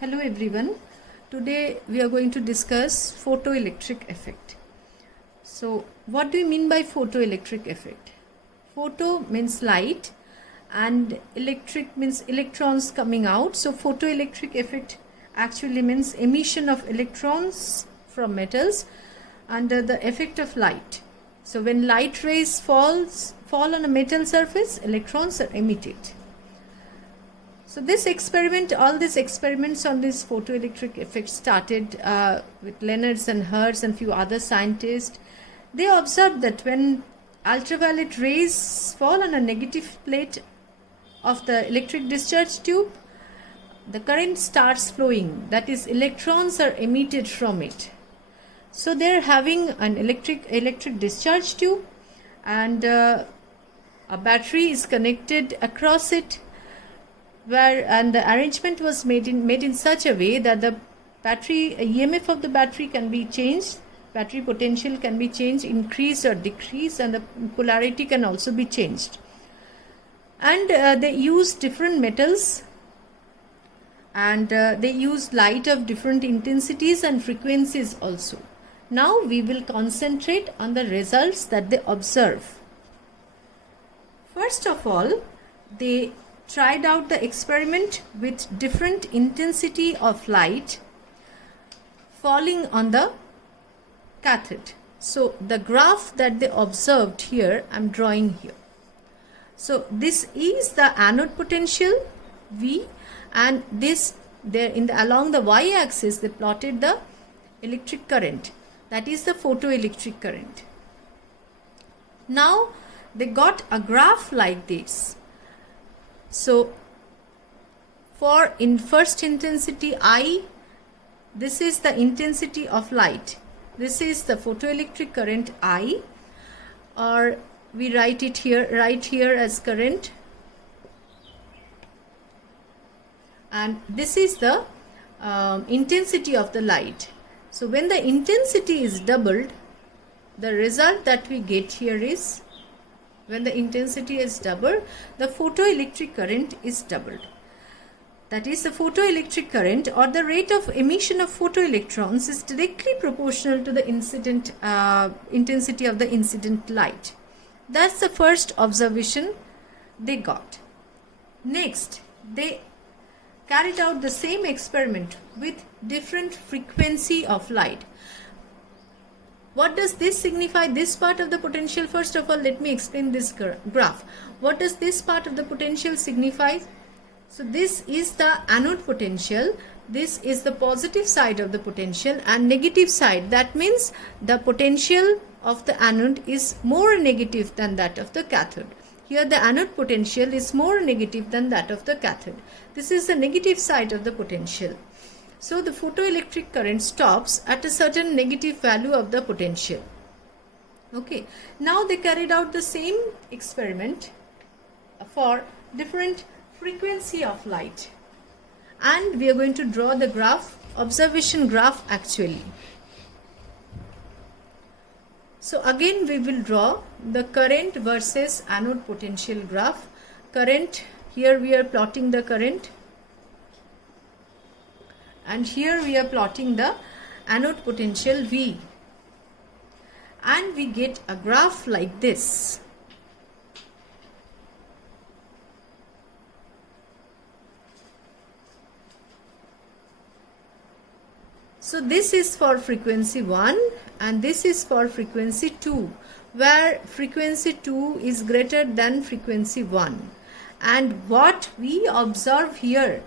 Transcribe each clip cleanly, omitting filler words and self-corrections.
Hello everyone. Today we are going to discuss photoelectric effect. So what do you mean by photoelectric effect? Photo means light and electric means electrons coming out. So photoelectric effect actually means emission of electrons from metals under the effect of light. So when light rays fall on a metal surface, electrons are emitted. So all these experiments on this photoelectric effect started with Leonard and Hertz and few other scientists. They observed that when ultraviolet rays fall on a negative plate of the electric discharge tube, the current starts flowing. That is, electrons are emitted from it. So they're having an electric discharge tube, and a battery is connected across it. And the arrangement was made in such a way that the battery EMF of the battery can be changed, battery potential can be changed, increased or decreased, and the polarity can also be changed. And they used different metals, and they used light of different intensities and frequencies also. Now we will concentrate on the results that they observe. First of all, they tried out the experiment with different intensity of light falling on the cathode. So the graph that they observed here, I'm drawing here. So this is the anode potential V, and this there along the y-axis they plotted the electric current, that is the photoelectric current. Now they got a graph like this. So for in first intensity I, this is the intensity of light, this is the photoelectric current I, or we write here as current, and this is the intensity of the light. So when the intensity is doubled, the result that we get here is, when the intensity is doubled, the photoelectric current is doubled. That is, the photoelectric current or the rate of emission of photoelectrons is directly proportional to the incident intensity of the incident light. That's the first observation they got. Next, they carried out the same experiment with different frequency of light. What does this signify? This part of the potential, first of all, let me explain this graph. What does this part of the potential signify? So this is the anode potential, this is the positive side of the potential, and negative side. That means the potential of the anode is more negative than that of the cathode. Here the anode potential is more negative than that of the cathode. This is the negative side of the potential. So the photoelectric current stops at a certain negative value of the potential. Okay, now they carried out the same experiment for different frequency of light, and we are going to draw the graph, observation graph actually. So again we will draw the current versus anode potential graph. Current, here we are plotting the current, and here we are plotting the anode potential V, and we get a graph like this. So this is for frequency 1 and this is for frequency 2, where frequency 2 is greater than frequency 1. And what we observe here,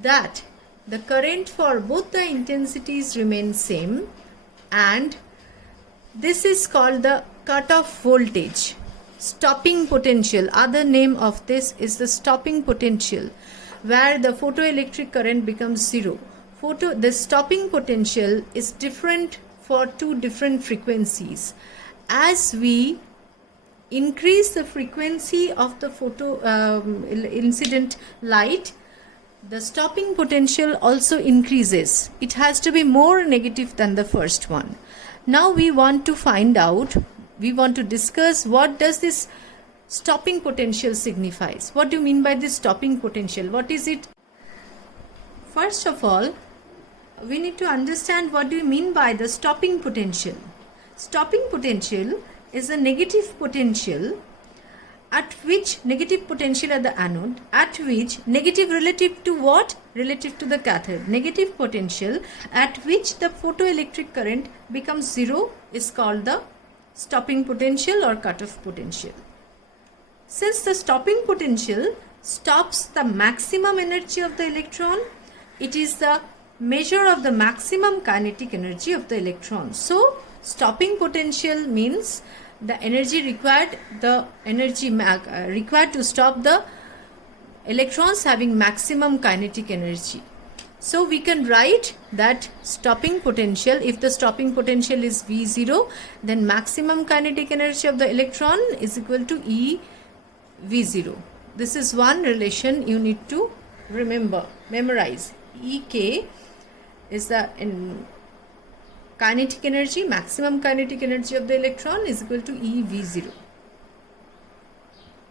that the current for both the intensities remain same, and this is called the cutoff voltage, stopping potential. Other name of this is the stopping potential, where the photoelectric current becomes zero. The stopping potential is different for two different frequencies. As we increase the frequency of the incident light, the stopping potential also increases. It has to be more negative than the first one. Now we want to find out, we want to discuss what does this stopping potential signifies. What do you mean by this stopping potential? What is it? first of all, we need to understand what do you mean by the stopping potential. Stopping potential is a negative potential at which negative potential at the anode, at which negative relative to what? Relative to the cathode. Negative potential at which the photoelectric current becomes zero is called the stopping potential or cutoff potential. Since the stopping potential stops the maximum energy of the electron, it is the measure of the maximum kinetic energy of the electron. So, stopping potential means the energy required, required to stop the electrons having maximum kinetic energy. So we can write that stopping potential, if the stopping potential is V0, then maximum kinetic energy of the electron is equal to E V0. This is one relation you need to memorize. EK is the kinetic energy, maximum kinetic energy of the electron is equal to EV0.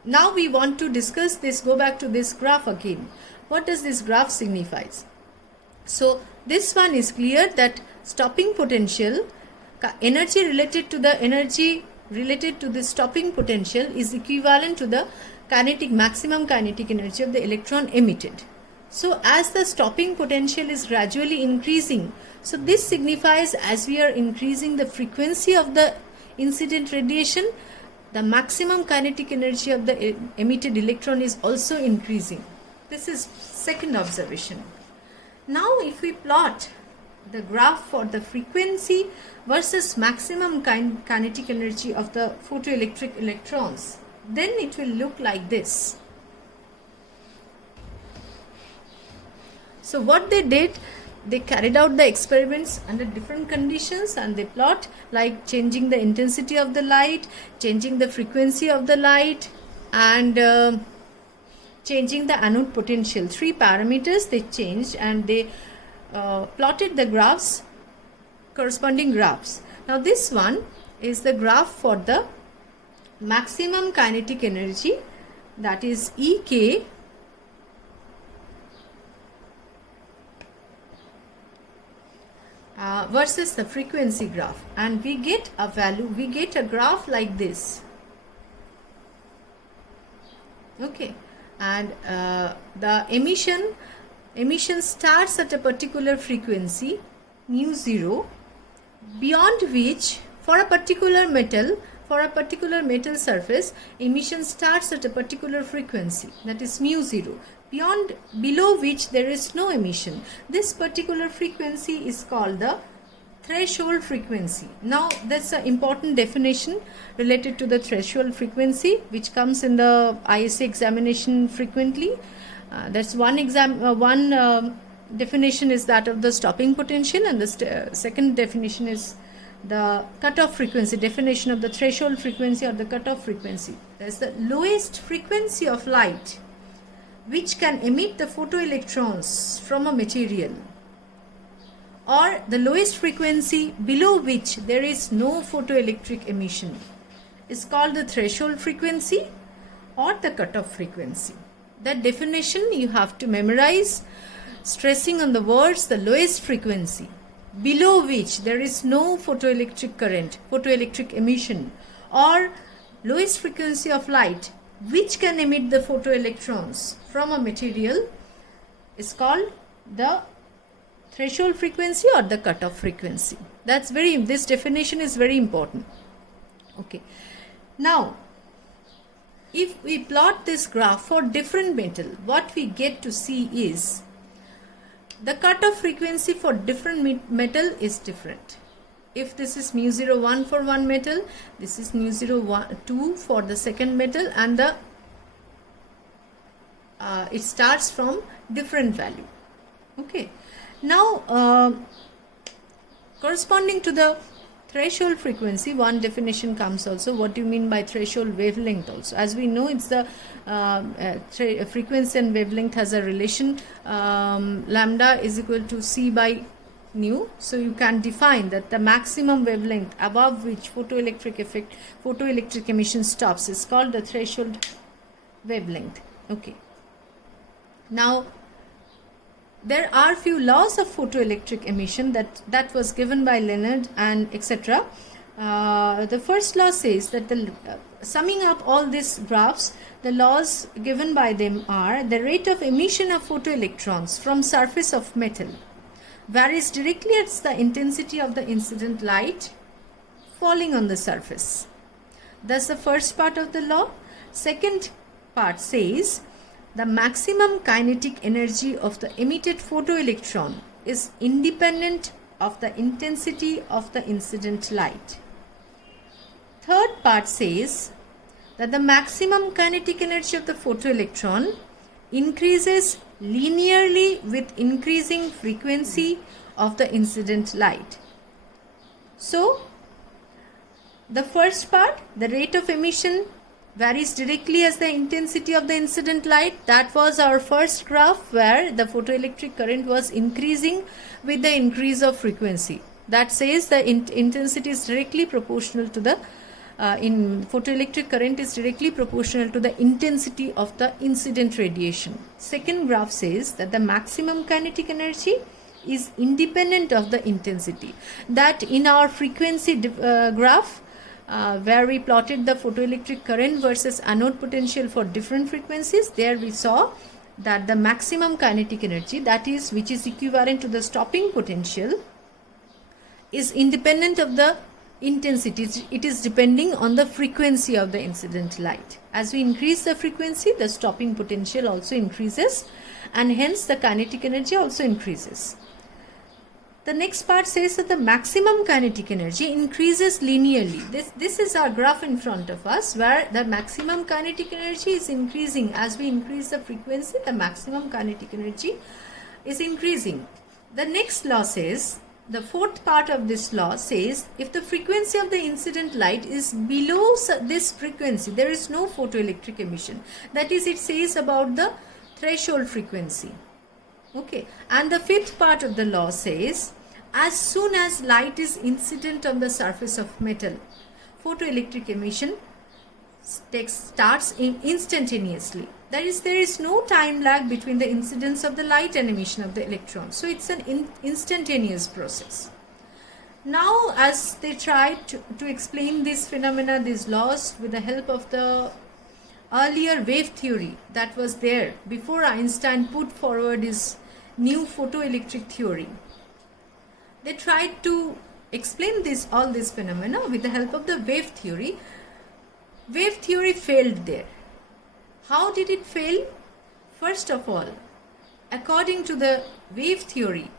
Now we want to discuss this, go back to this graph again. What does this graph signifies? So this one is clear that stopping potential, energy related to the stopping potential is equivalent to the maximum kinetic energy of the electron emitted. So as the stopping potential is gradually increasing, so this signifies as we are increasing the frequency of the incident radiation, the maximum kinetic energy of the emitted electron is also increasing. This is second observation. Now if we plot the graph for the frequency versus maximum kinetic energy of the photoelectric electrons, then it will look like this. So what they did, they carried out the experiments under different conditions and they plot like changing the intensity of the light, changing the frequency of the light, and changing the anode potential. 3 parameters they changed and they plotted the graphs, corresponding graphs. Now this one is the graph for the maximum kinetic energy, that is EK versus the frequency graph, and we get a value, we get a graph like this. Okay, and the emission starts at a particular frequency mu 0, beyond which for a particular metal surface, emission starts at a particular frequency, that is mu 0, below which there is no emission. This particular frequency is called the threshold frequency. Now that's an important definition related to the threshold frequency, which comes in the ISA examination frequently. That's one definition is that of the stopping potential, and the second definition is the cutoff frequency, definition of the threshold frequency or the cutoff frequency. That's the lowest frequency of light which can emit the photoelectrons from a material, or the lowest frequency below which there is no photoelectric emission is called the threshold frequency or the cutoff frequency. That definition you have to memorize, stressing on the words the lowest frequency below which there is no photoelectric current, photoelectric emission, or lowest frequency of light which can emit the photoelectrons from a material is called the threshold frequency or the cutoff frequency. This definition is very important. Okay. Now, if we plot this graph for different metal, what we get to see is the cutoff frequency for different metal is different. If this is mu 0 for one metal, this is mu 0 2 for the second metal, and it starts from different value. Okay. Now, corresponding to the threshold frequency, one definition comes also. What do you mean by threshold wavelength also? As we know, it's the frequency and wavelength has a relation. Lambda is equal to C by nu. So you can define that the maximum wavelength above which photoelectric emission stops is called the threshold wavelength. Okay. Now, there are few laws of photoelectric emission that was given by Leonard and etc. The first law says that summing up all these graphs, the laws given by them are: the rate of emission of photoelectrons from surface of metal varies directly as the intensity of the incident light falling on the surface. That's the first part of the law. Second part says the maximum kinetic energy of the emitted photoelectron is independent of the intensity of the incident light. Third part says that the maximum kinetic energy of the photoelectron increases linearly with increasing frequency of the incident light. So, the first part, the rate of emission varies directly as the intensity of the incident light. That was our first graph, where the photoelectric current was increasing with the increase of frequency. That says the intensity is directly proportional to the in photoelectric current is directly proportional to the intensity of the incident radiation. Second graph says that the maximum kinetic energy is independent of the intensity. That in our frequency graph, where we plotted the photoelectric current versus anode potential for different frequencies, there we saw that the maximum kinetic energy, that is, which is equivalent to the stopping potential, is independent of the intensity. It is depending on the frequency of the incident light. As we increase the frequency, the stopping potential also increases, and hence the kinetic energy also increases. The next part says that the maximum kinetic energy increases linearly. This is our graph in front of us, where the maximum kinetic energy is increasing. As we increase the frequency, the maximum kinetic energy is increasing. The next law says, the fourth part of this law says, if the frequency of the incident light is below this frequency, there is no photoelectric emission. That is, it says about the threshold frequency. Okay, and the fifth part of the law says, as soon as light is incident on the surface of metal, photoelectric emission starts instantaneously. That is, there is no time lag between the incidence of the light and emission of the electron. So it's an instantaneous process. Now, as they tried to explain this phenomena, these laws, with the help of the earlier wave theory that was there before Einstein put forward his new photoelectric theory, they tried to explain all these phenomena with the help of the wave theory. Wave theory failed there. How did it fail? First of all, according to the wave theory,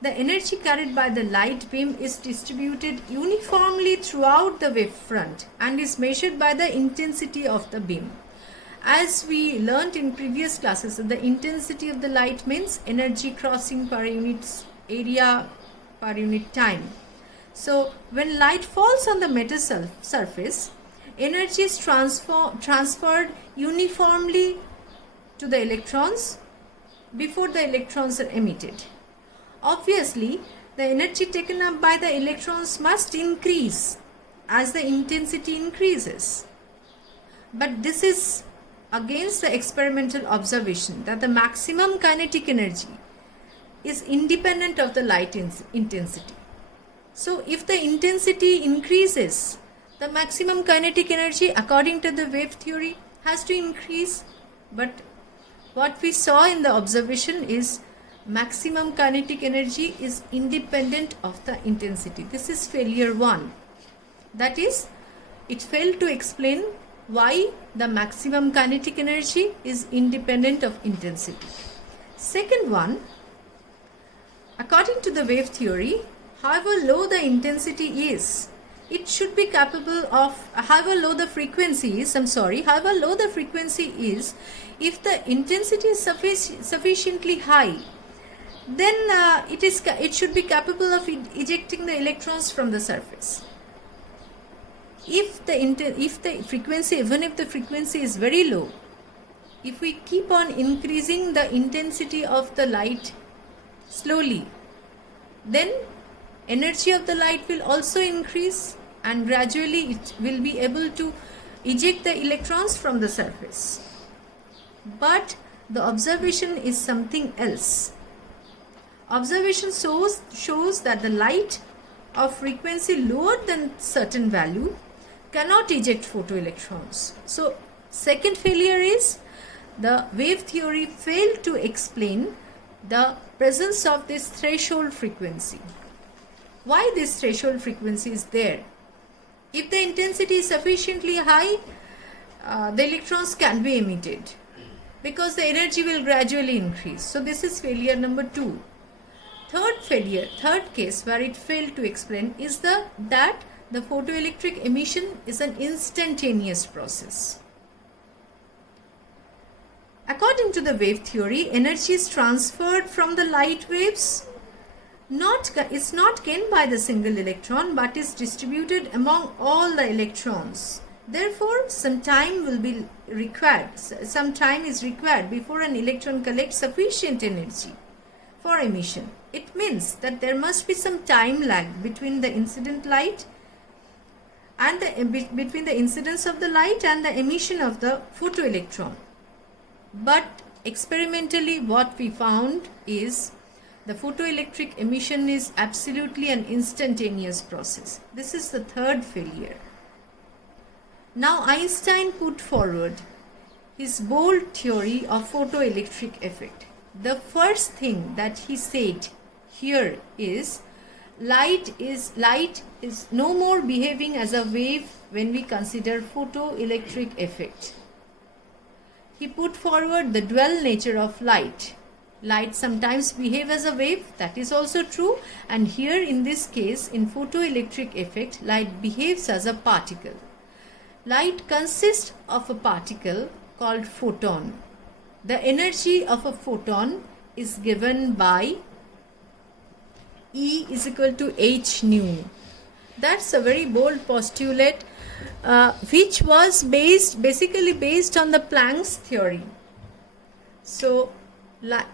the energy carried by the light beam is distributed uniformly throughout the wavefront and is measured by the intensity of the beam. As we learnt in previous classes, the intensity of the light means energy crossing per unit area per unit time. So, when light falls on the metal surface, energy is transferred uniformly to the electrons before the electrons are emitted. Obviously, the energy taken up by the electrons must increase as the intensity increases. But this is against the experimental observation that the maximum kinetic energy is independent of the light intensity. So, if the intensity increases, the maximum kinetic energy, according to the wave theory, has to increase. But what we saw in the observation is maximum kinetic energy is independent of the intensity. This is failure 1. That is, it failed to explain why the maximum kinetic energy is independent of intensity. Second one, according to the wave theory, however low the intensity is, it should be capable of, however low the frequency is, if the intensity is sufficiently high, then it should be capable of ejecting the electrons from the surface. If the frequency, even if the frequency is very low, if we keep on increasing the intensity of the light slowly, then energy of the light will also increase, and gradually it will be able to eject the electrons from the surface. But the observation is something else. Observation shows that the light of frequency lower than certain value cannot eject photoelectrons. So second failure is the wave theory failed to explain the presence of this threshold frequency. Why this threshold frequency is there? If the intensity is sufficiently high, the electrons can be emitted because the energy will gradually increase. So this is failure number 2. Third case where it failed to explain is that the photoelectric emission is an instantaneous process. According to the wave theory, energy is transferred from the light waves. It's not gained by the single electron, but is distributed among all the electrons. Therefore, some time is required before an electron collects sufficient energy for emission. It means that there must be some time lag between the incident light and between the incidence of the light and the emission of the photoelectron. But experimentally, what we found is the photoelectric emission is absolutely an instantaneous process. This is the third failure. Now Einstein put forward his bold theory of photoelectric effect. The first thing that he said here is light is no more behaving as a wave when we consider photoelectric effect. He put forward the dual nature of light. Light sometimes behave as a wave, that is also true, and here in this case, in photoelectric effect, light behaves as a particle. Light consists of a particle called photon. The energy of a photon is given by E is equal to h nu. That's a very bold postulate which was basically based on the Planck's theory. So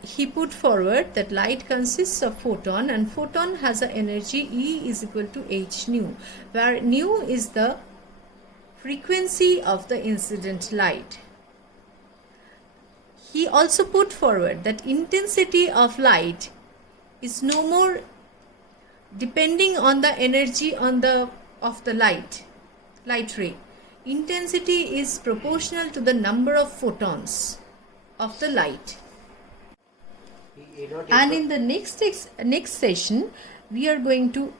he put forward that light consists of photon, and photon has an energy E is equal to h nu, where nu is the frequency of the incident light. He also put forward that intensity of light is no more depending on the energy of the light ray. Intensity is proportional to the number of photons of the light. And in the next session, we are going to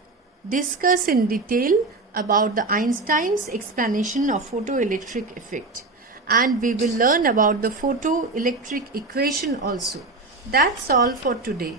discuss in detail about the Einstein's explanation of photoelectric effect, and we will learn about the photoelectric equation also. That's all for today.